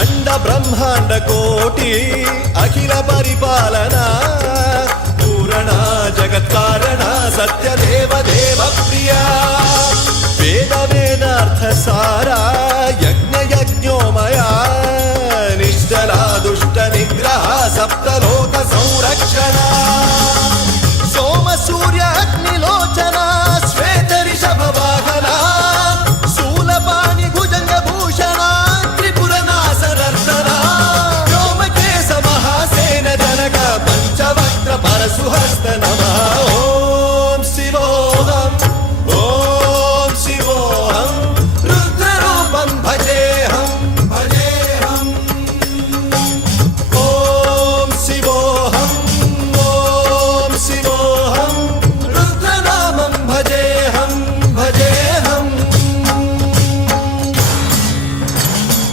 अंड ब्रह्मांड कोटि अखिल परिपालना पूरणा जगत्कारणा सत्यदेव देव प्रिया वेद वेदार्थ सारा यज्ञ यज्ञोमय